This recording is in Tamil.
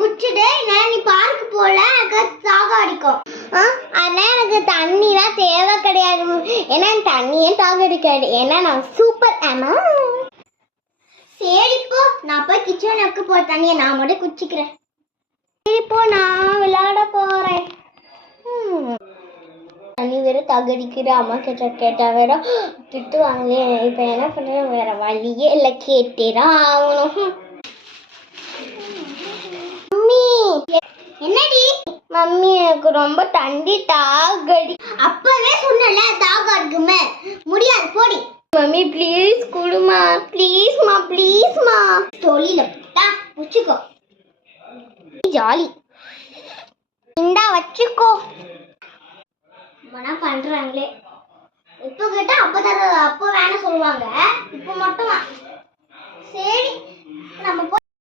குடிச்சிட்டு நீ பார்க்கு போல எனக்கு தாக அடிக்கும். அதெல்லாம் எனக்கு தண்ணிலாம் தேவை கிடையாது. ஏன்னா தண்ணியே தாக அடிக்காது. ஏன்னா நான் சூப்பர் அம்மா. சரிப்போ நான் போய் கிச்சனுக்கு போ தண்ணியை நான் மட்டும் குடிச்சிக்கிறேன். சரிப்போ நான் விளையாட போறேன். தண்ணி வேற தகடிக்கிற அம்மா கேட்டா வேற திட்டுவாங்களே. இப்ப என்ன பண்றேன், வேற வழியே இல்லை, கேட்டேதான் ஆகணும். மம்மி என்னடி? மம்மி எனக்கு ரொம்ப தண்ணி தாகடி. அப்பவே சொன்னல தாக இருக்குமே, முடியாது போடி. மம்மி ப்ளீஸ் குடுமா, ப்ளீஸ்மா ப்ளீஸ்மா. தொழில வச்சுக்கோ, ஜாலி இந்தா வச்சுக்கோ. பண்றாங்களே இப்ப கேட்டா அப்ப வேணா சொல்லுவாங்க, இப்ப மட்டும் சரி நம்ம